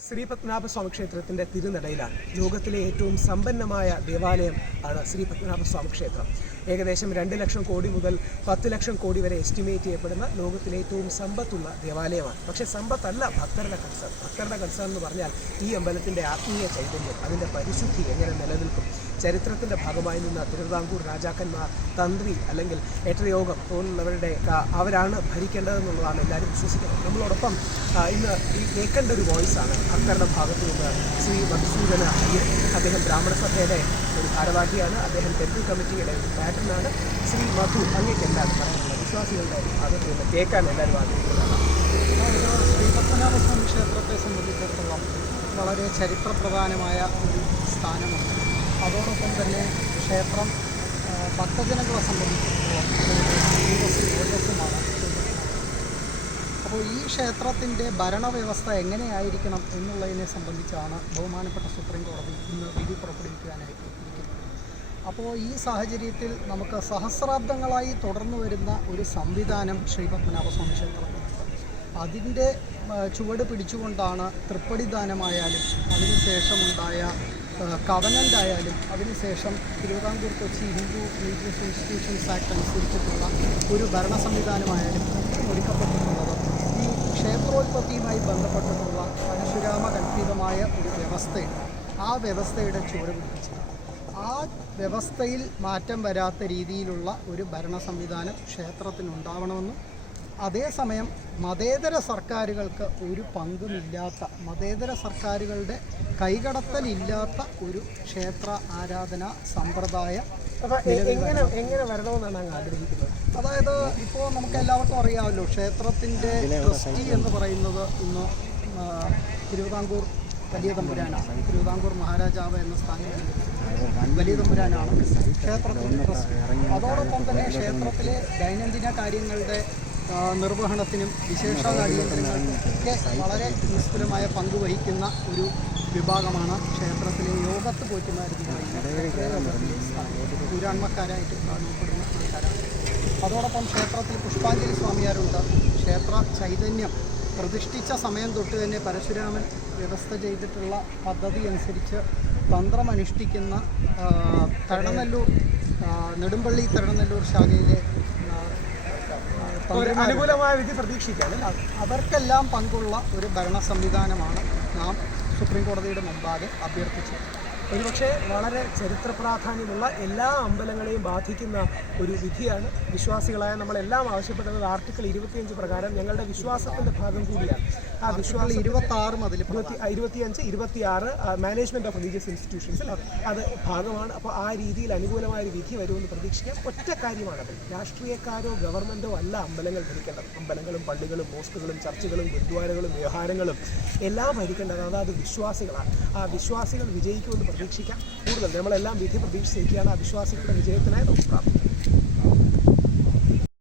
ശ്രീ പത്മനാഭസ്വാമി ക്ഷേത്രത്തിന്റെ തിരുനടയിലാണ്. ലോകത്തിലെ ഏറ്റവും സമ്പന്നമായ ദേവാലയം ആണ് ശ്രീ പത്മനാഭസ്വാമി ക്ഷേത്രം. ഏകദേശം 2 ലക്ഷം കോടി മുതൽ 10 ലക്ഷം കോടി വരെ എസ്റ്റിമേറ്റ് ചെയ്യപ്പെടുന്ന ലോകത്തിലെ ഏറ്റവും സമ്പത്തുള്ള ദേവാലയമാണ്. പക്ഷേ സമ്പത്തല്ല ഭക്തരുടെ കൺസേൺ. ഭക്തരുടെ കൺസേൺ എന്ന് പറഞ്ഞാൽ ഈ അമ്പലത്തിൻ്റെ ആത്മീയ ചൈതന്യം, അതിൻ്റെ പരിശുദ്ധി എങ്ങനെ നിലനിൽക്കും. ചരിത്രത്തിൻ്റെ ഭാഗമായി നിന്ന തിരുവിതാംകൂർ രാജാക്കന്മാർ, തന്ത്രി അല്ലെങ്കിൽ ഏട്ടയോഗം പോലുള്ളവരുടെ അവരാണ് ഭരിക്കേണ്ടതെന്നുള്ളതാണ് എല്ലാവരും വിശ്വസിക്കുന്നത്. നമ്മളോടൊപ്പം ഇന്ന് ഈ കേൾക്കേണ്ട ഒരു വോയിസാണ് ഭക്തരുടെ ഭാഗത്തു നിന്ന് ശ്രീ മധുസൂദന അയ്യർ. അദ്ദേഹം ബ്രാഹ്മണ സഭയുടെ ഒരു ഭാരവാഹിയാണ്. അദ്ദേഹം ടെമ്പിൾ കമ്മിറ്റിയുടെ ഒരു പാറ്റേണാണ്. ശ്രീ മധു, അങ്ങേക്ക് എന്താണ് പറയാനുള്ളത്? വിശ്വാസികളുടെ ഭാഗത്തു നിന്ന് കേൾക്കാൻ എല്ലാവരും ആഗ്രഹിക്കുന്നതാണ്. ശ്രീ പത്മനാഭസ്വാമി ക്ഷേത്രത്തെ സംബന്ധിച്ചിടത്തോളം വളരെ ചരിത്രപ്രധാനമായ ഒരു സ്ഥാനമാണ്. അതോടൊപ്പം തന്നെ ക്ഷേത്രം ഭക്തജനങ്ങളെ സംബന്ധിച്ചിടത്തോളം ഓജസ്സുമാണ്. അപ്പോൾ ഈ ക്ഷേത്രത്തിൻ്റെ ഭരണവ്യവസ്ഥ എങ്ങനെയായിരിക്കണം എന്നുള്ളതിനെ സംബന്ധിച്ചാണ് ബഹുമാനപ്പെട്ട സുപ്രീം കോടതി ഇന്ന് വിധി പുറപ്പെടുവിക്കാനായിട്ട് ഇരിക്കുന്നത്. അപ്പോൾ ഈ സാഹചര്യത്തിൽ നമുക്ക് സഹസ്രാബ്ദങ്ങളായി തുടർന്നു വരുന്ന ഒരു സംവിധാനം ശ്രീ പത്മനാഭസ്വാമി ക്ഷേത്രത്തിൽ അതിൻ്റെ ചുവട് പിടിച്ചുകൊണ്ടാണ് തൃപ്പടിദാനമായാലും അതിനുശേഷമുണ്ടായ കവനൻ്റ് ആയാലും അതിനുശേഷം Thiruvithamkoor Kochi Hindu religious institutions act അനുസരിച്ചിട്ടുള്ള ഒരു ഭരണ സംവിധാനമായാലും ഒരുക്കപ്പെട്ടിട്ടുള്ളത് ഈ ക്ഷേത്രോത്പത്തിയുമായി ബന്ധപ്പെട്ടിട്ടുള്ള പരശുരാമ കൽപ്പിതമായ ഒരു വ്യവസ്ഥയുണ്ട്. ആ വ്യവസ്ഥയുടെ ചുവട് പിടിപ്പിച്ചിട്ടുണ്ട്. ആ വ്യവസ്ഥയിൽ മാറ്റം വരാത്ത രീതിയിലുള്ള ഒരു ഭരണ സംവിധാനം ക്ഷേത്രത്തിനുണ്ടാവണമെന്നും അതേസമയം മതേതര സർക്കാരുകൾക്ക് ഒരു പങ്കുമില്ലാത്ത, മതേതര സർക്കാരുകളുടെ കൈകടത്തലില്ലാത്ത ഒരു ക്ഷേത്ര ആരാധന സമ്പ്രദായം എങ്ങനെ വരണമെന്നാണ് അങ്ങ് ആഗ്രഹിക്കുന്നത്? അതായത് ഇപ്പോൾ നമുക്ക് എല്ലാവർക്കും അറിയാമല്ലോ, ക്ഷേത്രത്തിൻ്റെ ട്രസ്റ്റി എന്ന് പറയുന്നത് ഇന്ന് തിരുവിതാംകൂർ വലിയ തമ്പുരാനാണ്. തിരുവിതാംകൂർ മഹാരാജാവ് എന്ന സ്ഥാനത്ത് വലിയ തമ്പുരാനാണ് ക്ഷേത്രത്തിൻ്റെ ട്രസ്റ്റി. അതോടൊപ്പം തന്നെ ക്ഷേത്രത്തിലെ ദൈനംദിന കാര്യങ്ങളുടെ നിർവഹണത്തിനും വിശേഷാൽ അടിയന്തരങ്ങൾക്കൊക്കെ വളരെ നിസ്തുലമായ പങ്ക് വഹിക്കുന്ന ഒരു വിഭാഗമാണ് ക്ഷേത്രത്തിലെ യോഗത്ത് പോറ്റുമാരെന്ന് പറയുന്നത്. പുരാൺമക്കാരായിട്ട് കാണപ്പെടുന്ന ആൾക്കാരാണ്. അതോടൊപ്പം ക്ഷേത്രത്തിൽ പുഷ്പാഞ്ജലി സ്വാമിയാരുണ്ട്. ക്ഷേത്ര ചൈതന്യം പ്രതിഷ്ഠിച്ച സമയം തൊട്ട് തന്നെ പരശുരാമൻ വ്യവസ്ഥ ചെയ്തിട്ടുള്ള പദ്ധതി അനുസരിച്ച് തന്ത്രമനുഷ്ഠിക്കുന്ന തരണനെല്ലൂർ നെടുമ്പള്ളി തരണനെല്ലൂർ ശാഖയിലെ അനുകൂലമായ വിധി പ്രതീക്ഷിക്കാൻ അവർക്കെല്ലാം പങ്കുള്ള ഒരു ഭരണ സംവിധാനമാണ് നാം സുപ്രീം കോടതിയുടെ മുമ്പാകെ അഭ്യർത്ഥിച്ചത്. ഒരുപക്ഷെ വളരെ ചരിത്ര പ്രാധാന്യമുള്ള എല്ലാ അമ്പലങ്ങളെയും ബാധിക്കുന്ന ഒരു വിധിയാണ്. വിശ്വാസികളായ നമ്മളെല്ലാം ആവശ്യപ്പെടുന്നത് ആർട്ടിക്കിൾ 25 പ്രകാരം ഞങ്ങളുടെ വിശ്വാസത്തിൻ്റെ ഭാഗം കൂടിയാണ്. ആ വിശ്വാസം 26 അതിൽ 25, 26 മാനേജ്മെൻറ്റ് ഓഫ് റിലീജിയസ് ഇൻസ്റ്റിറ്റ്യൂഷൻസിൽ അത് ഭാഗമാണ്. അപ്പോൾ ആ രീതിയിൽ അനുകൂലമായൊരു വിധി വരുമെന്ന് പ്രതീക്ഷിക്കാം. ഒറ്റ കാര്യമാണത്, രാഷ്ട്രീയക്കാരോ ഗവൺമെൻറ്റോ അല്ല അമ്പലങ്ങൾ ഭരിക്കേണ്ടത്. അമ്പലങ്ങളും പള്ളികളും മോസ്കുകളും ചർച്ചുകളും ഗുരുദ്വാരകളും വ്യവഹാരങ്ങളും എല്ലാം ഭരിക്കേണ്ടത് അതാത് വിശ്വാസികളാണ്. ആ വിശ്വാസികൾ വിജയിക്കുമെന്ന് പ്രതീക്ഷിക്കാം. കൂടുതൽ നമ്മളെല്ലാം വിധി പ്രതീക്ഷിച്ചിരിക്കുകയാണ്. ആ വിശ്വാസികളുടെ വിജയത്തിനായി നമുക്ക് പ്രാർത്ഥിക്കാം.